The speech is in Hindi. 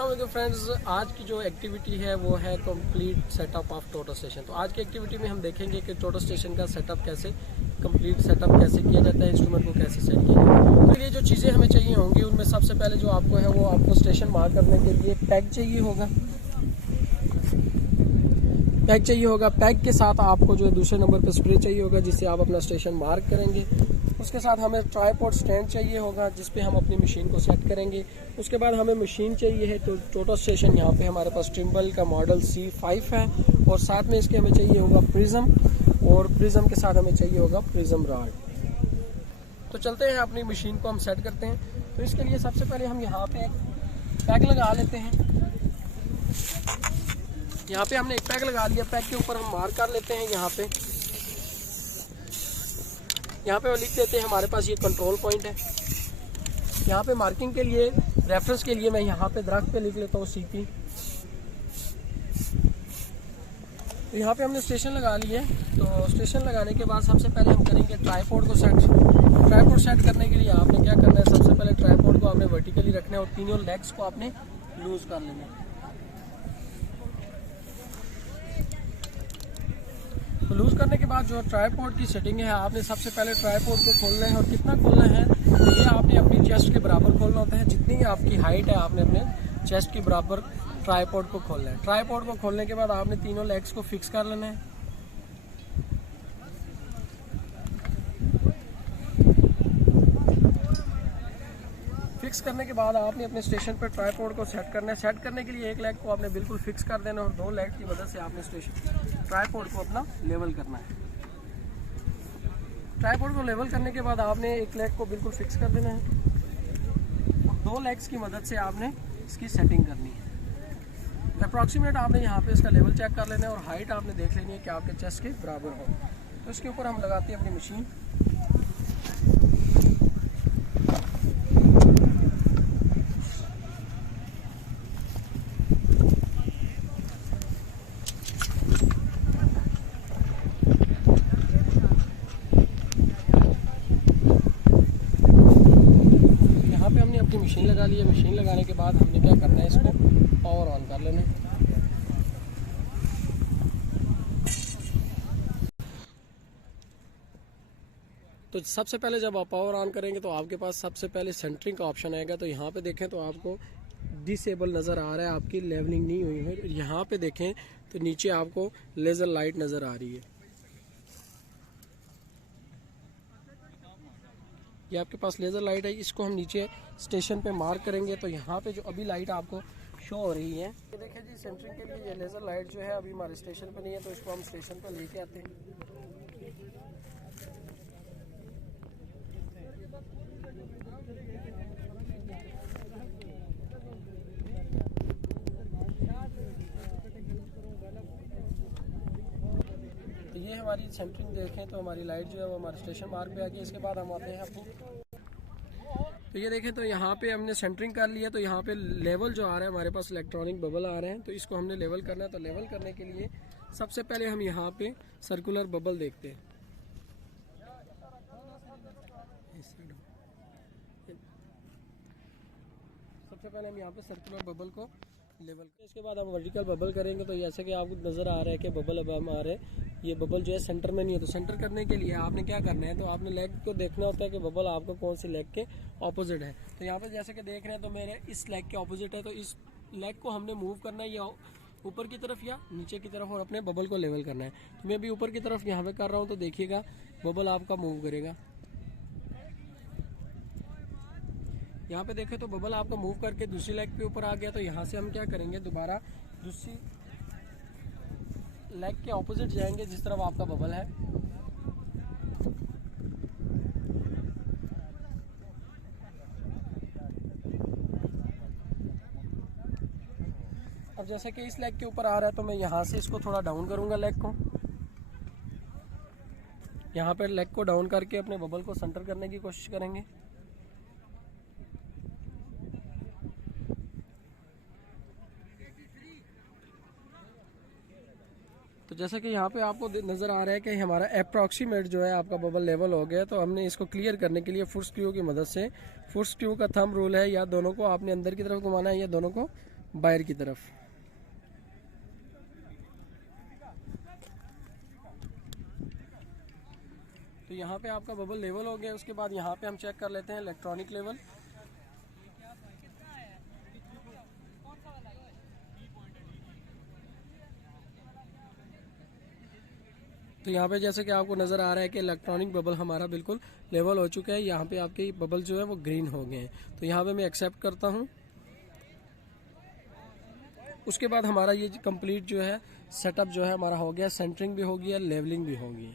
अस्सलाम वालेकुम फ्रेंड्स, आज की जो एक्टिविटी है वो है complete setup of total station. तो आज की एक्टिविटी में हम देखेंगे कि टोटल स्टेशन का सेटअप कैसे कंप्लीट सेटअप कैसे किया जाता है, इंस्ट्रूमेंट को कैसे सेट किया जाता है। तो ये जो चीज़ें हमें चाहिए होंगी उनमें सबसे पहले जो आपको है वो आपको स्टेशन मार्क करने के लिए पैक चाहिए होगा। पैक के साथ आपको जो दूसरे नंबर पर स्प्रे चाहिए होगा जिससे आप अपना स्टेशन मार्क करेंगे। उसके साथ हमें ट्राइपॉड स्टैंड चाहिए होगा जिस पे हम अपनी मशीन को सेट करेंगे। उसके बाद हमें मशीन चाहिए है तो टोटल स्टेशन यहाँ पे हमारे पास ट्रिम्बल का मॉडल C5 है और साथ में इसके हमें चाहिए होगा प्रिज्म और प्रिज्म के साथ हमें चाहिए होगा प्रिज्म रॉड। तो चलते हैं अपनी मशीन को हम सेट करते हैं। तो इसके लिए सबसे पहले हम यहाँ पे पैक लगा लेते हैं। यहाँ पे हमने एक पैक लगा लिया, पैक के ऊपर हम मार्क कर लेते हैं। यहाँ पे वो लिख देते हैं हमारे पास ये कंट्रोल पॉइंट है। यहाँ पे मार्किंग के लिए रेफरेंस के लिए मैं यहाँ पे दरख्त पे लिख लेता हूँ CP। तो यहाँ पे हमने स्टेशन लगा लिया है। तो स्टेशन लगाने के बाद सबसे पहले हम करेंगे ट्राइपॉड को सेट। ट्राइपॉड सेट करने के लिए आपने क्या करना है, सबसे पहले ट्राइपॉड को आपने वर्टिकली रखना है और तीनों लेग्स को आपने लूज कर लेना है। तो लूज करने के बाद जो ट्राइपॉड की सेटिंग है आपने सबसे पहले ट्राइपॉड को खोलना है। और कितना खोलना है, तो ये आपने अपनी चेस्ट के बराबर खोलना होता है। जितनी आपकी हाइट है आपने अपने चेस्ट के बराबर ट्राइपॉड को खोलना है। ट्राइपॉड को खोलने के बाद आपने तीनों लेग्स को फिक्स कर लेना है। फिक्स करने के बाद आपने अपने स्टेशन पर ट्राइपॉड को सेट करना है। सेट करने के लिए एक लेग को आपने बिल्कुल फिक्स कर देना और दो लेग की मदद से आपने ट्राइपॉड को अपना लेवल करना है। ट्राइपॉड को लेवल करने के बाद आपने एक लेग को बिल्कुल फिक्स कर देना है और दो लेग्स की मदद से आपने इसकी सेटिंग करनी है। अप्रॉक्सीमेट आपने यहाँ पे इसका लेवल चेक कर लेना है और हाइट आपने देख लेनी है कि आपके चेस्ट के बराबर हो। तो इसके ऊपर हम लगाते हैं अपनी मशीन। मशीन लगा लिया। मशीन लगाने के बाद हमने क्या करना है, इसको पावर ऑन कर लेना है। तो सबसे पहले जब आप पावर ऑन करेंगे तो आपके पास सबसे पहले सेंटरिंग का ऑप्शन आएगा। तो यहाँ पे देखें तो आपको डिसेबल नज़र आ रहा है, आपकी लेवलिंग नहीं हुई है। यहाँ पे देखें तो नीचे आपको लेज़र लाइट नज़र आ रही है। ये आपके पास लेज़र लाइट है। इसको हम नीचे स्टेशन पे मार्क करेंगे तो यहाँ पे जो अभी लाइट आपको शो हो रही है, ये देखिए जी, सेंटरिंग के लिए ये लेज़र लाइट जो है अभी हमारे स्टेशन पे नहीं है। तो इसको हम स्टेशन पे लेके आते हैं। तो ये हमारी सेंटरिंग देखें तो हमारी लाइट जो है वो हमारे स्टेशन मार्क पे आ गई। इसके बाद हम आते हैं अपनी, तो ये देखें तो यहाँ पे हमने सेंटरिंग कर लिया। तो यहाँ पे लेवल जो आ रहा है हमारे पास इलेक्ट्रॉनिक बबल आ रहे हैं। तो इसको हमने लेवल करना है। तो लेवल करने के लिए सबसे पहले हम यहाँ पे सर्कुलर बबल देखते हैं। सबसे पहले हम यहाँ पे सर्कुलर बबल को लेवल, इसके बाद हम वर्टिकल बबल करेंगे। तो जैसे कि आपको नज़र आ रहा है कि बबल अब हम आ रहे हैं, ये बबल जो है सेंटर में नहीं है। तो सेंटर करने के लिए आपने क्या करना है, तो आपने लेग को देखना होता है कि बबल आपको कौन सी लेग के ऑपोजिट है। तो यहाँ पे जैसे कि देख रहे हैं तो मेरे इस लेग के ऑपोजिट है। तो इस लेग को हमने मूव करना है या ऊपर की तरफ या नीचे की तरफ और अपने बबल को लेवल करना है। तो मैं अभी ऊपर की तरफ यहाँ पे कर रहा हूँ तो देखिएगा बबल आपका मूव करेगा। यहाँ पे देखें तो बबल आपका मूव करके दूसरी लेग के ऊपर आ गया। तो यहाँ से हम क्या करेंगे, दोबारा दूसरी लेग के ऑपोजिट जाएंगे जिस तरफ आपका बबल है। अब जैसे कि इस लेग के ऊपर आ रहा है तो मैं यहाँ से इसको थोड़ा डाउन करूँगा लेग को। यहाँ पर लेग को डाउन करके अपने बबल को सेंटर करने की कोशिश करेंगे। तो जैसा कि यहाँ पे आपको नज़र आ रहा है कि हमारा अप्रॉक्सीमेट जो है आपका बबल लेवल हो गया। तो हमने इसको क्लियर करने के लिए फुट स्क्रू की मदद से, फुट स्क्रू का थंब रूल है, या दोनों को आपने अंदर की तरफ घुमाना है या दोनों को बाहर की तरफ। तो यहाँ पे आपका बबल लेवल हो गया। उसके बाद यहाँ पे हम चेक कर लेते हैं इलेक्ट्रॉनिक लेवल। तो यहाँ पे जैसे कि आपको नज़र आ रहा है कि इलेक्ट्रॉनिक बबल हमारा बिल्कुल लेवल हो चुका है। यहाँ पे आपके बबल जो है वो ग्रीन हो गए हैं। तो यहाँ पे मैं एक्सेप्ट करता हूँ। उसके बाद हमारा ये कंप्लीट जो है सेटअप जो है हमारा हो गया, सेंटरिंग भी हो गया, लेवलिंग भी हो गई।